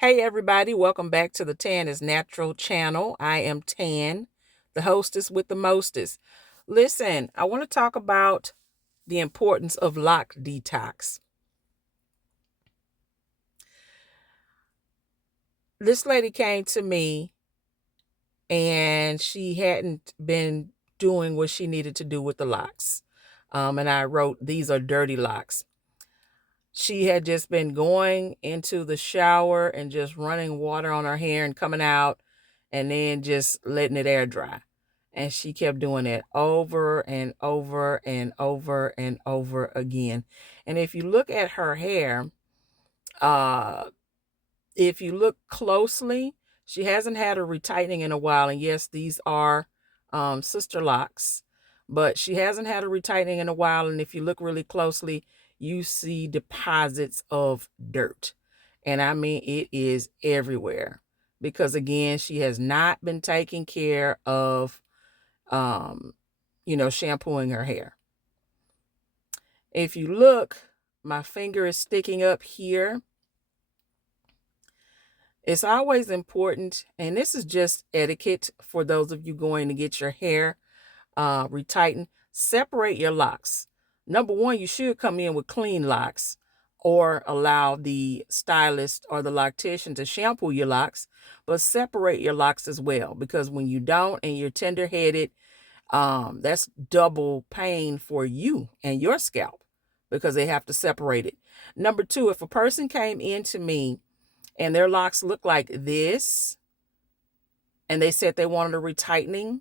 Hey everybody, welcome back to the Tan is Natural channel. I am Tan, the hostess with the mostest. Listen, I want to talk about the importance of LOC detox. This lady came to me and she hadn't been doing what she needed to do with the locks. And I wrote, these are dirty locks. She had just been going into the shower and just running water on her hair and coming out and then just letting it air dry. And she kept doing it over and over and over and over again. And if you look at her hair, if you look closely, she hasn't had a retightening in a while. And yes, these are sister locks, but she hasn't had a retightening in a while. And if you look really closely, you see deposits of dirt. And I mean, it is everywhere because again, she has not been taking care of, shampooing her hair. If you look, my finger is sticking up here. It's always important, and this is just etiquette for those of you going to get your hair retightened. Separate your locks. Number one, you should come in with clean locks or allow the stylist or the loctician to shampoo your locks, but separate your locks as well, because when you don't and you're tender-headed, that's double pain for you and your scalp because they have to separate it. Number two, if a person came into me and their locks look like this, and they said they wanted a retightening,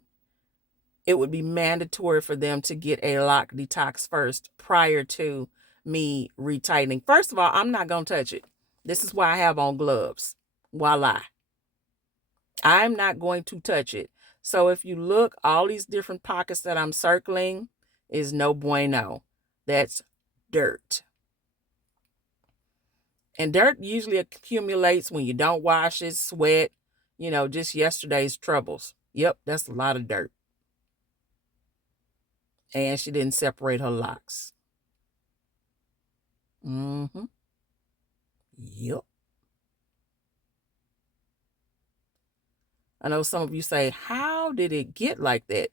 it would be mandatory for them to get a LOC detox first prior to me retightening. First of all, I'm not going to touch it. This is why I have on gloves. Voila. I'm not going to touch it. So if you look, all these different pockets that I'm circling is no bueno. That's dirt. And dirt usually accumulates when you don't wash it, sweat, just yesterday's troubles. Yep, that's a lot of dirt. And she didn't separate her locks. Yep. I know some of you say, how did it get like that?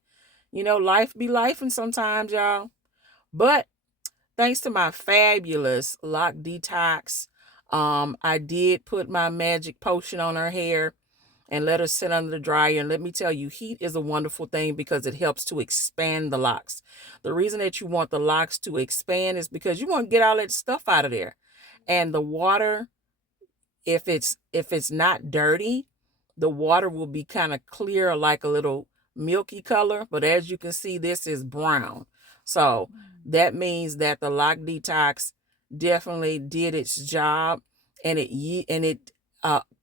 Life be life and sometimes, y'all. But thanks to my fabulous LOC detox, I did put my magic potion on her hair and let her sit under the dryer. And let me tell you, heat is a wonderful thing because it helps to expand the locks. The reason that you want the locks to expand is because you want to get all that stuff out of there. And the water, if it's not dirty, the water will be kind of clear, like a little milky color. But as you can see, this is brown. So that means that the LOC detox definitely did its job, and it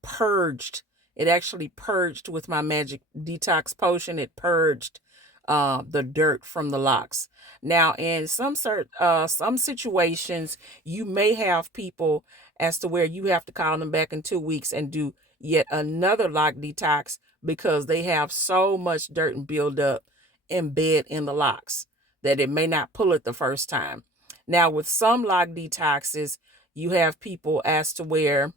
purged. It actually purged with my magic detox potion. It purged the dirt from the locks. Now, in some situations, you may have people as to where you have to call them back in 2 weeks and do yet another LOC detox because they have so much dirt and buildup embed in the locks that it may not pull it the first time. Now, with some LOC detoxes, you have people as to where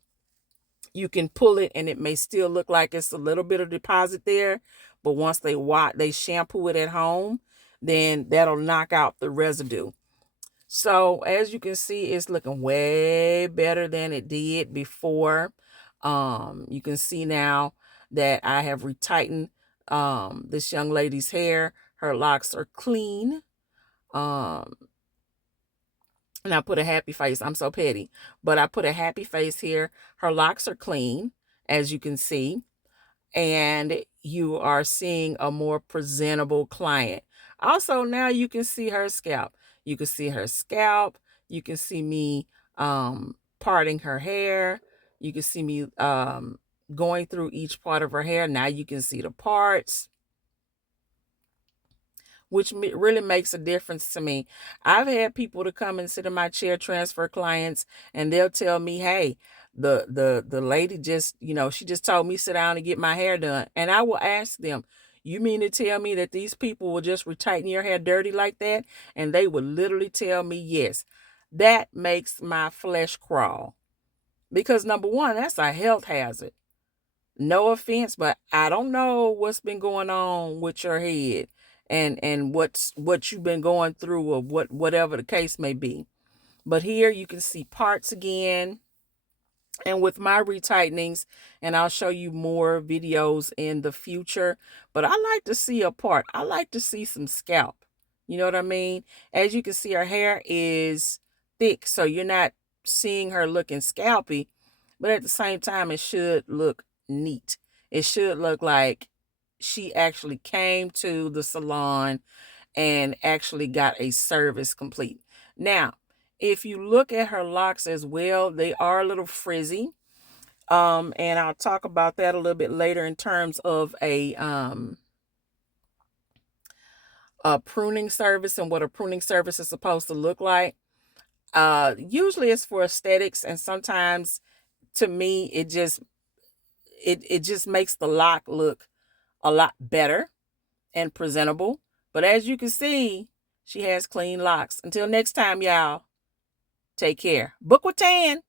you can pull it and it may still look like it's a little bit of deposit there, but once they shampoo it at home, then that'll knock out the residue. So as you can see, it's looking way better than it did before. You can see now that I have retightened this young lady's hair. Her locks are clean. And I put a happy face. I'm so petty. But I put a happy face here. Her locks are clean, as you can see. And you are seeing a more presentable client. Also, now you can see her scalp. You can see her scalp. You can see me parting her hair. You can see me going through each part of her hair. Now you can see the parts, which really makes a difference to me. I've had people to come and sit in my chair, transfer clients, and they'll tell me, hey, the lady just, she just told me sit down and get my hair done. And I will ask them, you mean to tell me that these people will just retighten your hair dirty like that? And they would literally tell me yes. That makes my flesh crawl Because number one, that's a health hazard. No offense, but I don't know what's been going on with your head and what you've been going through, or whatever the case may be. But here you can see parts again. And with my retightenings, and I'll show you more videos in the future, but I like to see a part. I like to see some scalp. You know what I mean? As you can see, her hair is thick, so you're not seeing her looking scalpy, but at the same time, it should look neat. It should look like she actually came to the salon and actually got a service complete. Now, if you look at her locks as well, they are a little frizzy. And I'll talk about that a little bit later in terms of a pruning service and what a pruning service is supposed to look like. Usually it's for aesthetics, and sometimes to me it just makes the lock look a lot better and presentable. But as you can see, she has clean locks. Until next time, y'all, take care. Book with Tan.